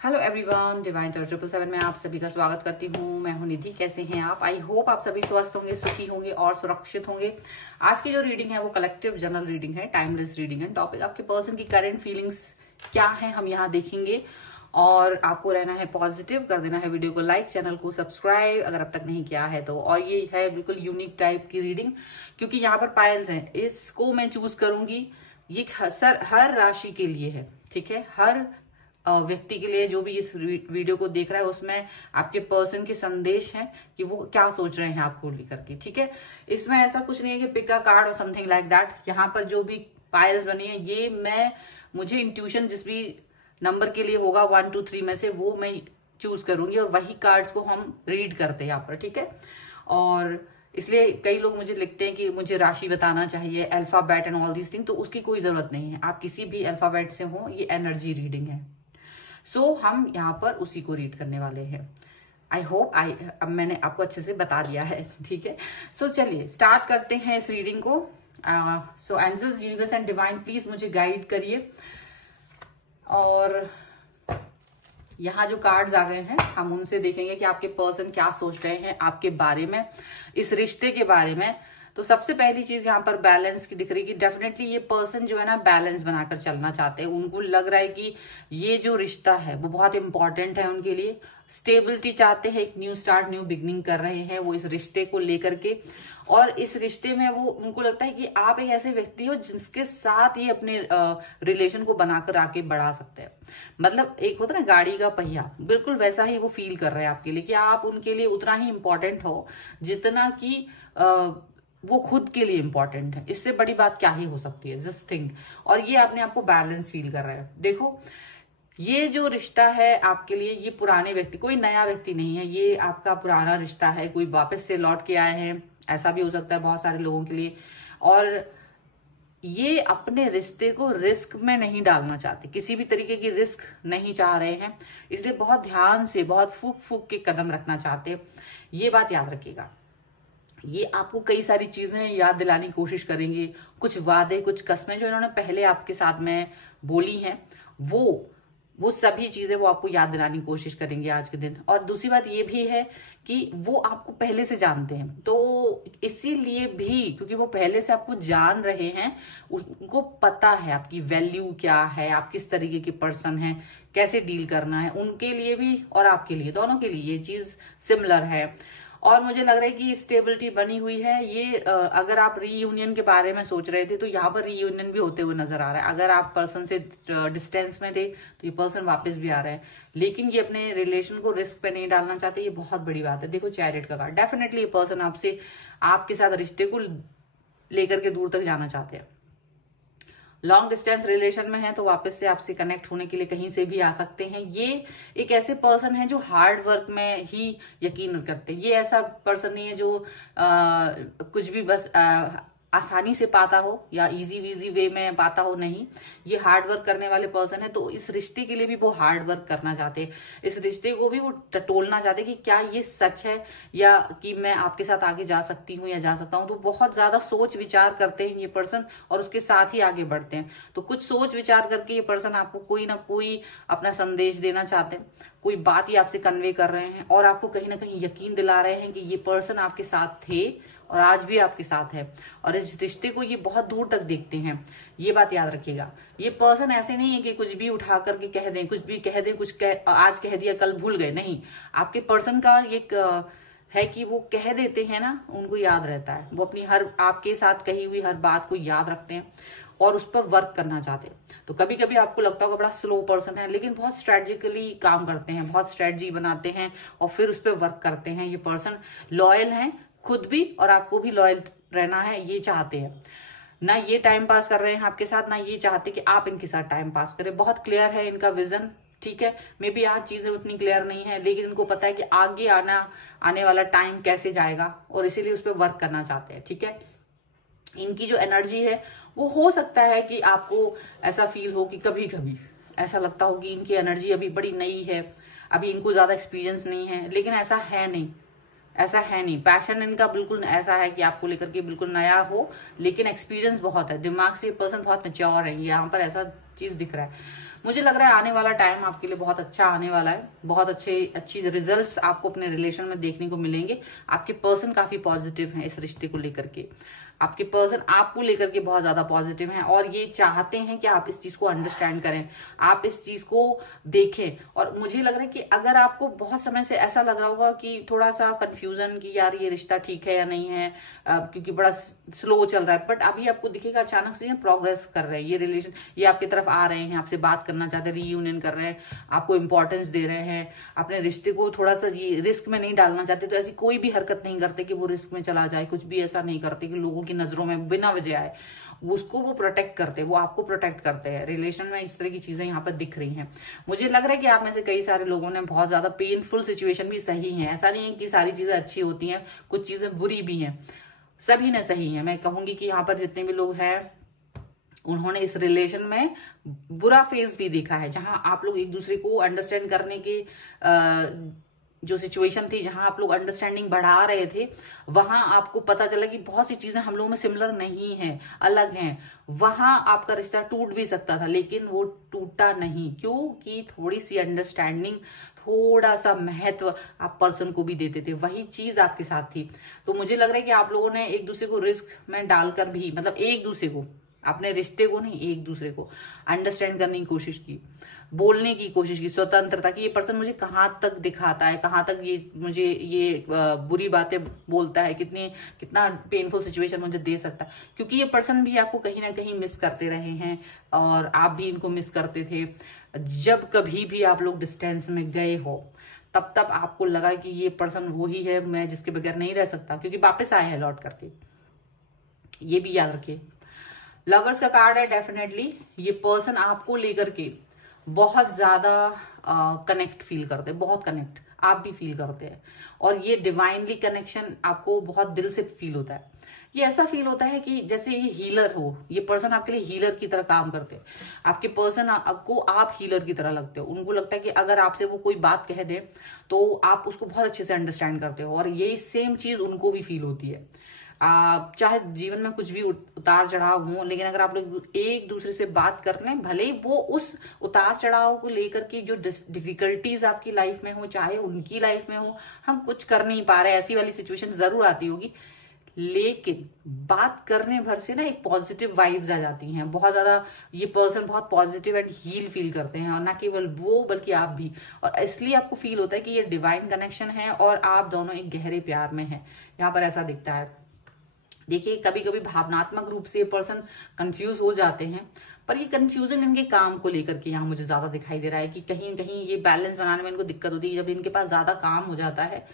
Hello everyone, divine टर्च 777 में आप सभी का स्वागत करती हूँ। मैं हूँ निधि। कैसे हैं आप? आई होप आप सभी स्वस्थ होंगे, सुखी होंगे और सुरक्षित होंगे। आज की जो रीडिंग है वो कलेक्टिव जनरल रीडिंग है, टाइमलेस रीडिंग है। टॉपिक आपके पर्सन की करंट फीलिंग्स क्या है हम यहाँ देखेंगे और आपको रहना है पॉजिटिव, कर देना है वीडियो को लाइक, चैनल को सब्सक्राइब अगर अब तक नहीं किया है तो। और ये है बिल्कुल यूनिक टाइप की रीडिंग क्योंकि यहाँ पर पायल्स हैं, इसको मैं चूज करूंगी। ये हर राशि के लिए है, ठीक है। हर व्यक्ति के लिए जो भी इस वीडियो को देख रहा है उसमें आपके पर्सन के संदेश हैं कि वो क्या सोच रहे हैं आपको लेकर के, ठीक है। इसमें ऐसा कुछ नहीं है कि पिक अ कार्ड और समथिंग लाइक दैट। यहाँ पर जो भी पायल्स बनी है ये मुझे इंट्यूशन जिस भी नंबर के लिए होगा 1 2 3 में से वो मैं चूज करूंगी और वही कार्ड्स को हम रीड करते हैं यहाँ पर, ठीक है। और इसलिए कई लोग मुझे लिखते हैं कि मुझे राशि बताना चाहिए, alphabet and all these thing, तो उसकी कोई जरूरत नहीं है। आप किसी भी अल्फाबेट से हो, ये एनर्जी रीडिंग है। सो हम यहाँ पर उसी को रीड करने वाले हैं। आई होप अब मैंने आपको अच्छे से बता दिया है, ठीक है। सो चलिए स्टार्ट करते हैं इस रीडिंग को। So angels, universe and divine, please मुझे गाइड करिए। और यहाँ जो कार्ड्स आ गए हैं हम उनसे देखेंगे कि आपके पर्सन क्या सोच रहे हैं आपके बारे में, इस रिश्ते के बारे में। तो सबसे पहली चीज यहाँ पर बैलेंस की दिख रही है कि डेफिनेटली ये पर्सन जो है ना बैलेंस बनाकर चलना चाहते हैं। उनको लग रहा है कि ये जो रिश्ता है वो बहुत इंपॉर्टेंट है उनके लिए। स्टेबिलिटी चाहते हैं, एक न्यू स्टार्ट, न्यू बिगनिंग कर रहे हैं वो इस रिश्ते को लेकर के। और इस रिश्ते में वो उनको लगता है कि आप एक ऐसे व्यक्ति हो जिसके साथ ये अपने रिलेशन को बनाकर आगे बढ़ा सकते हैं। मतलब एक होता है ना गाड़ी का पहिया, बिल्कुल वैसा ही वो फील कर रहे हैं आपके लिए कि आप उनके लिए उतना ही इंपॉर्टेंट हो जितना कि वो खुद के लिए इंपॉर्टेंट है। इससे बड़ी बात क्या ही हो सकती है, जस्ट थिंक। और ये अपने आप को बैलेंस फील कर रहा है। देखो ये जो रिश्ता है आपके लिए, ये पुराने व्यक्ति, कोई नया व्यक्ति नहीं है, ये आपका पुराना रिश्ता है। कोई वापस से लौट के आए हैं, ऐसा भी हो सकता है बहुत सारे लोगों के लिए। और ये अपने रिश्ते को रिस्क में नहीं डालना चाहते, किसी भी तरीके की रिस्क नहीं चाह रहे हैं। इसलिए बहुत ध्यान से, बहुत फूक फूक के कदम रखना चाहते हैं। ये बात याद रखिएगा। ये आपको कई सारी चीजें याद दिलाने की कोशिश करेंगे, कुछ वादे, कुछ कस्में जो इन्होंने पहले आपके साथ में बोली हैं, वो सभी चीजें वो आपको याद दिलाने की कोशिश करेंगे आज के दिन। और दूसरी बात ये भी है कि वो आपको पहले से जानते हैं, तो इसीलिए भी क्योंकि वो पहले से आपको जान रहे हैं, उनको पता है आपकी वैल्यू क्या है, आप किस तरीके के पर्सन हैं, कैसे डील करना है। उनके लिए भी और आपके लिए, दोनों के लिए ये चीज सिमिलर है। और मुझे लग रहा है कि स्टेबिलिटी बनी हुई है। ये अगर आप रीयूनियन के बारे में सोच रहे थे तो यहाँ पर रीयूनियन भी होते हुए नजर आ रहा है। अगर आप पर्सन से डिस्टेंस में थे तो ये पर्सन वापस भी आ रहा है, लेकिन ये अपने रिलेशन को रिस्क पे नहीं डालना चाहते। ये बहुत बड़ी बात है। देखो चैरियट का कार्ड, डेफिनेटली ये पर्सन आपसे, आपके साथ रिश्ते को लेकर के दूर तक जाना चाहते हैं। लॉन्ग डिस्टेंस रिलेशन में है तो वापस से आपसे कनेक्ट होने के लिए कहीं से भी आ सकते हैं। ये एक ऐसे पर्सन है जो हार्ड वर्क में ही यकीन करते हैं। ये ऐसा पर्सन नहीं है जो कुछ भी बस आसानी से पाता हो या इजी वीजी वे में पाता हो, नहीं। ये हार्ड वर्क करने वाले पर्सन है। तो इस रिश्ते के लिए भी वो हार्ड वर्क करना चाहते हैं। इस रिश्ते को भी वो टटोलना चाहते हैं कि क्या ये सच है या कि मैं आपके साथ आगे जा सकती हूँ या जा सकता हूँ। तो बहुत ज्यादा सोच विचार करते हैं ये पर्सन और उसके साथ ही आगे बढ़ते हैं। तो कुछ सोच विचार करके ये पर्सन आपको कोई ना कोई अपना संदेश देना चाहते हैं, कोई बात ही आपसे कन्वे कर रहे हैं और आपको कहीं ना कहीं यकीन दिला रहे हैं कि ये पर्सन आपके साथ थे और आज भी आपके साथ है और इस रिश्ते को ये बहुत दूर तक देखते हैं। ये बात याद रखिएगा। ये पर्सन ऐसे नहीं है कि कुछ भी उठा करके कह दें, कुछ भी कह दें, आज कह दिया कल भूल गए, नहीं। आपके पर्सन का एक है कि वो कह देते हैं ना, उनको याद रहता है। वो अपनी हर आपके साथ कही हुई हर बात को याद रखते हैं और उस पर वर्क करना चाहते हैं। तो कभी कभी आपको लगता होगा बड़ा स्लो पर्सन है, लेकिन बहुत स्ट्रेटेजिकली काम करते हैं, बहुत स्ट्रेटजी बनाते हैं और फिर उस पर वर्क करते हैं। ये पर्सन लॉयल है खुद भी और आपको भी लॉयल रहना है, ये चाहते हैं। ना ये टाइम पास कर रहे हैं आपके साथ, ना ये चाहते कि आप इनके साथ टाइम पास करें। बहुत क्लियर है इनका विजन, ठीक है। मे बी आज चीजें उतनी क्लियर नहीं है, लेकिन इनको पता है कि आगे आने वाला टाइम कैसे जाएगा और इसीलिए उस पर वर्क करना चाहते हैं, ठीक है। इनकी जो एनर्जी है वो हो सकता है कि आपको ऐसा फील हो कि कभी कभी ऐसा लगता हो कि इनकी एनर्जी अभी बड़ी नई है, अभी इनको ज्यादा एक्सपीरियंस नहीं है, लेकिन ऐसा है नहीं। ऐसा है नहीं। पैशन इनका बिल्कुल ऐसा है कि आपको लेकर के बिल्कुल नया हो, लेकिन एक्सपीरियंस बहुत है। दिमाग से ये पर्सन बहुत मैच्योर है, यहाँ पर ऐसा चीज दिख रहा है। मुझे लग रहा है आने वाला टाइम आपके लिए बहुत अच्छा आने वाला है, बहुत अच्छी रिजल्ट्स आपको अपने रिलेशन में देखने को मिलेंगे। आपके पर्सन काफी पॉजिटिव हैं इस रिश्ते को लेकर के, आपके पर्सन आपको लेकर के बहुत ज्यादा पॉजिटिव हैं और ये चाहते हैं कि आप इस चीज को अंडरस्टैंड करें, आप इस चीज को देखें। और मुझे लग रहा है कि अगर आपको बहुत समय से ऐसा लग रहा होगा कि थोड़ा सा कंफ्यूजन कि यार ये रिश्ता ठीक है या नहीं है, क्योंकि बड़ा स्लो चल रहा है, बट अभी आपको दिखेगा अचानक से प्रोग्रेस कर रहे हैं ये रिलेशन, ये आपकी तरफ आ रहे हैं, आपसे बात करना चाहते हैं, रीयूनियन कर रहे हैं, आपको इंपॉर्टेंस दे रहे हैं, अपने रिश्ते को थोड़ा सा ये रिस्क में नहीं डालना चाहते, तो ऐसी कोई भी हरकत नहीं करते कि वो रिस्क में चला जाए, कुछ भी ऐसा नहीं करते कि लोगों की नजरों में बिना वजह आए, उसको वो प्रोटेक्ट करते हैं, वो आपको प्रोटेक्ट करते हैं। रिलेशन में इस तरह की चीजें यहाँ पर दिख रही हैं। मुझे लग रहा है कि आप में से कई सारे लोगों ने बहुत ज्यादा पेनफुल सिचुएशन भी सही है, ऐसा नहीं है कि सारी चीजें अच्छी होती हैं, कुछ चीजें बुरी भी हैं, सभी ने सही है। मैं कहूंगी कि यहाँ पर जितने भी लोग हैं उन्होंने इस रिलेशन में बुरा फेज भी देखा है, जहां आप लोग एक दूसरे को अंडरस्टैंड करने की जो सिचुएशन थी, जहां आप लोग अंडरस्टैंडिंग बढ़ा रहे थे, वहां आपको पता चला कि बहुत सी चीजें हम लोगों में सिमिलर नहीं है, अलग हैं। वहां आपका रिश्ता टूट भी सकता था, लेकिन वो टूटा नहीं, क्योंकि थोड़ी सी अंडरस्टैंडिंग, थोड़ा सा महत्व आप पर्सन को भी देते थे, वही चीज आपके साथ थी। तो मुझे लग रहा है कि आप लोगों ने एक दूसरे को रिस्क में डालकर भी, मतलब एक दूसरे को, अपने रिश्ते को नहीं, एक दूसरे को अंडरस्टैंड करने की कोशिश की, बोलने की कोशिश की, स्वतंत्रता की ये पर्सन मुझे कहाँ तक दिखाता है, कहाँ तक ये मुझे ये बुरी बातें बोलता है, कितना पेनफुल सिचुएशन मुझे दे सकता है, क्योंकि ये पर्सन भी आपको कहीं ना कहीं मिस करते रहे हैं और आप भी इनको मिस करते थे। जब कभी भी आप लोग डिस्टेंस में गए हो, तब आपको लगा कि ये पर्सन वही है, मैं जिसके बगैर नहीं रह सकता, क्योंकि वापस आए हैं लौट करके, ये भी याद रखिए। लवर्स का कार्ड है, डेफिनेटली ये पर्सन आपको लेकर के बहुत ज्यादा कनेक्ट फील करते हैं, बहुत कनेक्ट आप भी फील करते हैं, और ये डिवाइनली कनेक्शन आपको बहुत दिल से फील होता है। ये ऐसा फील होता है कि जैसे ये हीलर हो, ये पर्सन आपके लिए हीलर की तरह काम करते हैं, आपके पर्सन को आप हीलर की तरह लगते हो। उनको लगता है कि अगर आपसे वो कोई बात कह दे तो आप उसको बहुत अच्छे से अंडरस्टैंड करते हो, और यही सेम चीज उनको भी फील होती है। चाहे जीवन में कुछ भी उतार चढ़ाव हो, लेकिन अगर आप लोग एक दूसरे से बात कर लें, भले ही वो उस उतार चढ़ाव को लेकर की जो डिफिकल्टीज आपकी लाइफ में हो, चाहे उनकी लाइफ में हो, हम कुछ कर नहीं पा रहे, ऐसी वाली सिचुएशन जरूर आती होगी, लेकिन बात करने भर से ना एक पॉजिटिव वाइब्स आ जाती हैं, बहुत ज्यादा ये पर्सन बहुत पॉजिटिव एंड हील फील करते हैं, और ना केवल वो बल्कि आप भी, और इसलिए आपको फील होता है कि ये डिवाइन कनेक्शन है और आप दोनों एक गहरे प्यार में हैं। यहाँ पर ऐसा दिखता है। देखिए, कभी कभी भावनात्मक रूप से ये पर्सन कंफ्यूज हो जाते हैं, पर ये कंफ्यूजन इनके काम को लेकर के यहाँ मुझे ज्यादा दिखाई दे रहा है कि कहीं कहीं ये बैलेंस बनाने में इनको दिक्कत होती है, जब इनके पास ज्यादा काम हो जाता है,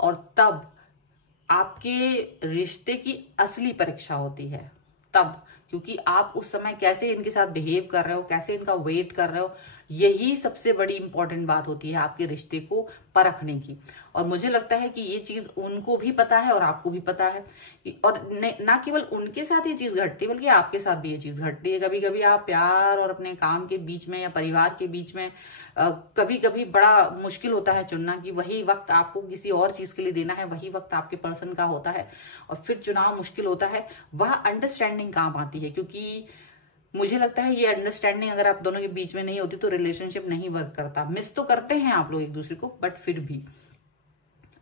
और तब आपके रिश्ते की असली परीक्षा होती है, तब, क्योंकि आप उस समय कैसे इनके साथ बिहेव कर रहे हो, कैसे इनका वेट कर रहे हो, यही सबसे बड़ी इंपॉर्टेंट बात होती है आपके रिश्ते को परखने की। और मुझे लगता है कि ये चीज उनको भी पता है और आपको भी पता है, और ना केवल उनके साथ ये चीज घटती है बल्कि आपके साथ भी ये चीज घटती है। कभी कभी आप प्यार और अपने काम के बीच में या परिवार के बीच में कभी कभी बड़ा मुश्किल होता है चुनना कि वही वक्त आपको किसी और चीज के लिए देना है, वही वक्त आपके पर्सन का होता है, और फिर चुनाव मुश्किल होता है। वह अंडरस्टैंडिंग काम आती है, क्योंकि मुझे लगता है ये अंडरस्टैंडिंग अगर आप दोनों के बीच में नहीं होती तो रिलेशनशिप नहीं वर्क करता। मिस तो करते हैं आप लोग एक दूसरे को, बट फिर भी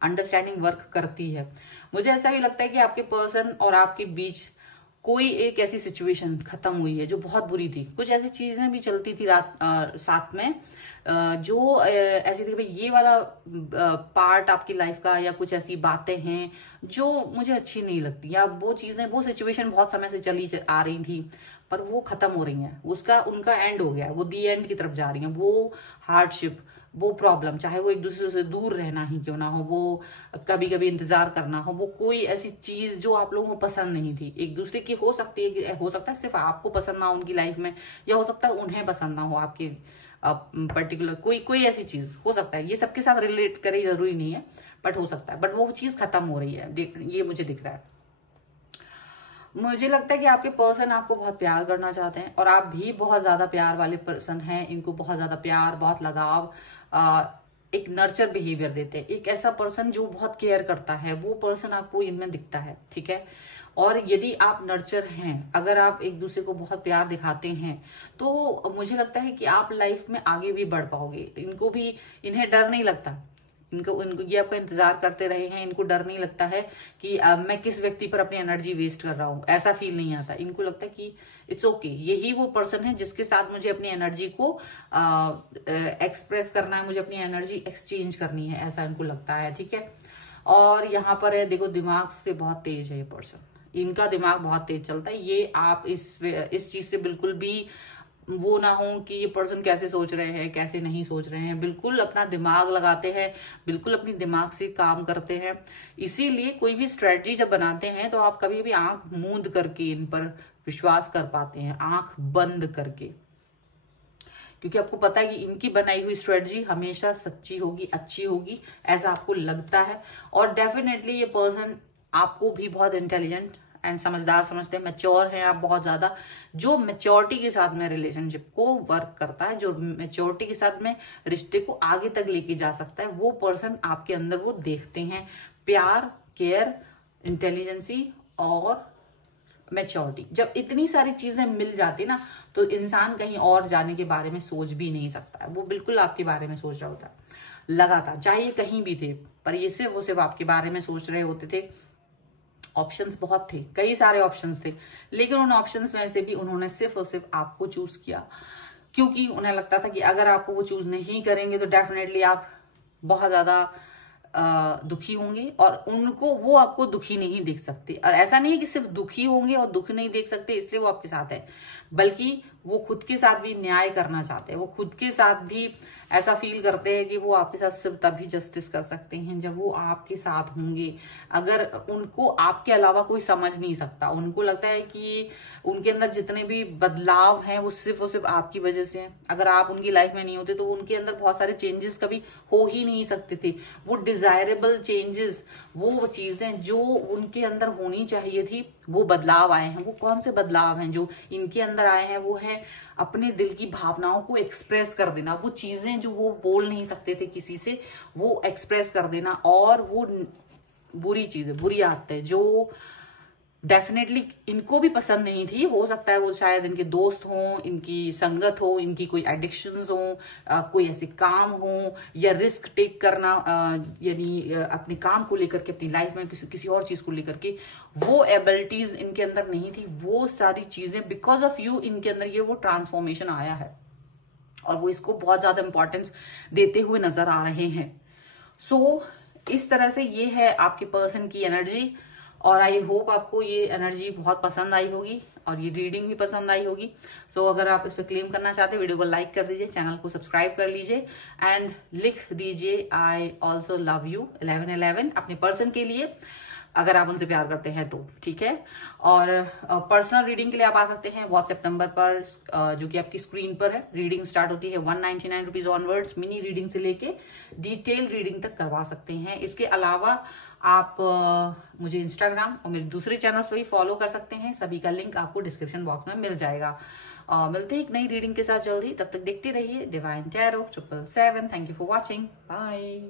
अंडरस्टैंडिंग वर्क करती है। मुझे ऐसा भी लगता है कि आपके पर्सन और आपके बीच कोई एक ऐसी सिचुएशन खत्म हुई है जो बहुत बुरी थी, कुछ ऐसी चीजें भी चलती थी साथ में जो ऐसी थी, भाई ये वाला पार्ट आपकी लाइफ का, या कुछ ऐसी बातें हैं जो मुझे अच्छी नहीं लगती, या वो चीजें, वो सिचुएशन बहुत समय से चली आ रही थी, पर वो खत्म हो रही हैं, उसका उनका एंड हो गया, वो दी एंड की तरफ जा रही हैं। वो हार्डशिप, वो प्रॉब्लम, चाहे वो एक दूसरे से दूर रहना ही क्यों ना हो, वो कभी कभी इंतजार करना हो, वो कोई ऐसी चीज जो आप लोगों को पसंद नहीं थी एक दूसरे की, हो सकती है, हो सकता है सिर्फ आपको पसंद ना हो उनकी लाइफ में, या हो सकता है उन्हें पसंद ना हो आपके पर्टिकुलर कोई ऐसी चीज हो सकता है। ये सबके साथ रिलेट करे जरूरी नहीं है, बट हो सकता है, बट वो चीज खत्म हो रही है, ये मुझे दिख रहा है। मुझे लगता है कि आपके पर्सन आपको बहुत प्यार करना चाहते हैं, और आप भी बहुत ज्यादा प्यार वाले पर्सन हैं, इनको बहुत ज्यादा प्यार, बहुत लगाव, एक नर्चर बिहेवियर देते हैं। एक ऐसा पर्सन जो बहुत केयर करता है, वो पर्सन आपको इनमें दिखता है, ठीक है। और यदि आप नर्चर हैं, अगर आप एक दूसरे को बहुत प्यार दिखाते हैं, तो मुझे लगता है कि आप लाइफ में आगे भी बढ़ पाओगे। इन्हें डर नहीं लगता, इनको ये आपका इंतजार करते रहे हैं, इनको डर नहीं लगता है कि मैं किस व्यक्ति पर अपनी एनर्जी वेस्ट कर रहा हूं, ऐसा फील नहीं आता। इनको लगता है कि इट्स ओके, यही वो पर्सन है जिसके साथ मुझे अपनी एनर्जी को एक्सप्रेस करना है, मुझे अपनी एनर्जी एक्सचेंज करनी है, ऐसा इनको लगता है। ठीक है, और यहाँ पर है देखो, दिमाग से बहुत तेज है ये पर्सन, इनका दिमाग बहुत तेज चलता है। ये आप इस चीज से बिल्कुल भी वो ना हो कि ये पर्सन कैसे सोच रहे हैं, कैसे नहीं सोच रहे हैं, बिल्कुल अपना दिमाग लगाते हैं, बिल्कुल अपनी दिमाग से काम करते हैं। इसीलिए कोई भी स्ट्रेटजी जब बनाते हैं तो आप कभी भी आंख मूंद करके इन पर विश्वास कर पाते हैं, आंख बंद करके, क्योंकि आपको पता है कि इनकी बनाई हुई स्ट्रेटजी हमेशा सच्ची होगी, अच्छी होगी, ऐसा आपको लगता है। और डेफिनेटली ये पर्सन आपको भी बहुत इंटेलिजेंट एंड समझदार समझते हैं, मैच्योर हैं आप बहुत ज्यादा। जो मैच्योरिटी के साथ में रिलेशनशिप को वर्क करता है, जो मैच्योरिटी के साथ में रिश्ते को आगे तक लेके जा सकता है, वो पर्सन आपके अंदर वो देखते हैं। प्यार, केयर, इंटेलिजेंसी और मैच्योरिटी, जब इतनी सारी चीजें मिल जाती ना, तो इंसान कहीं और जाने के बारे में सोच भी नहीं सकता है। वो बिल्कुल आपके बारे में सोच रहा होता है लगातार, चाहे ये कहीं भी थे, पर ये सिर्फ आपके बारे में सोच रहे होते थे। ऑप्शंस बहुत थे, कई सारे ऑप्शंस थे, लेकिन उन ऑप्शंस में से भी उन्होंने सिर्फ और सिर्फ आपको चूज किया, क्योंकि उन्हें लगता था कि अगर आपको वो चूज नहीं करेंगे तो डेफिनेटली आप बहुत ज्यादा दुखी होंगे, और उनको वो आपको दुखी नहीं देख सकते। और ऐसा नहीं है कि सिर्फ दुखी होंगे और दुख नहीं देख सकते इसलिए वो आपके साथ है, बल्कि वो खुद के साथ भी न्याय करना चाहते हैं। वो खुद के साथ भी ऐसा फील करते हैं कि वो आपके साथ सिर्फ तभी जस्टिस कर सकते हैं जब वो आपके साथ होंगे। अगर उनको आपके अलावा कोई समझ नहीं सकता, उनको लगता है कि उनके अंदर जितने भी बदलाव हैं वो सिर्फ और सिर्फ आपकी वजह से हैं। अगर आप उनकी लाइफ में नहीं होते तो उनके अंदर बहुत सारे चेंजेस कभी हो ही नहीं सकते थे। वो डिजायरेबल चेंजेस, वो चीजें जो उनके अंदर होनी चाहिए थी, वो बदलाव आए हैं। वो कौन से बदलाव हैं जो इनके अंदर आए हैं? वो है अपने दिल की भावनाओं को एक्सप्रेस कर देना, वो चीजें जो वो बोल नहीं सकते थे किसी से, वो एक्सप्रेस कर देना। और वो बुरी चीजें, बुरी आदतें जो डेफिनेटली इनको भी पसंद नहीं थी, हो सकता है वो शायद इनके दोस्त हों, इनकी संगत हो, इनकी कोई एडिक्शंस हो, कोई ऐसे काम हो, या रिस्क टेक करना, यानी अपने काम को लेकर के, अपनी लाइफ में किसी और चीज को लेकर के, वो एबिलिटीज इनके अंदर नहीं थी। वो सारी चीजें बिकॉज ऑफ यू इनके अंदर ये वो ट्रांसफॉर्मेशन आया है, और वो इसको बहुत ज्यादा इंपॉर्टेंस देते हुए नजर आ रहे हैं। सो इस तरह से ये है आपके पर्सन की एनर्जी, और आई होप आपको ये एनर्जी बहुत पसंद आई होगी और ये रीडिंग भी पसंद आई होगी। सो अगर आप इस पर क्लेम करना चाहते हैं, वीडियो को लाइक कर दीजिए, चैनल को सब्सक्राइब कर लीजिए, एंड लिख दीजिए आई ऑल्सो लव यू 1111 अपने पर्सन के लिए, अगर आप उनसे प्यार करते हैं तो। ठीक है, और पर्सनल रीडिंग के लिए आप आ सकते हैं व्हाट्सएप नंबर पर, जो कि आपकी स्क्रीन पर है। रीडिंग स्टार्ट होती है 199 रुपीज ऑनवर्ड्स। मिनी रीडिंग से लेके डिटेल रीडिंग तक करवा सकते हैं। इसके अलावा आप मुझे इंस्टाग्राम और मेरे दूसरे चैनल्स पर भी फॉलो कर सकते हैं, सभी का लिंक आपको डिस्क्रिप्शन बॉक्स में मिल जाएगा। मिलते हैं एक नई रीडिंग के साथ जल्दी, तब तक देखते रहिए divine tarot 777। Thank you for watching, bye.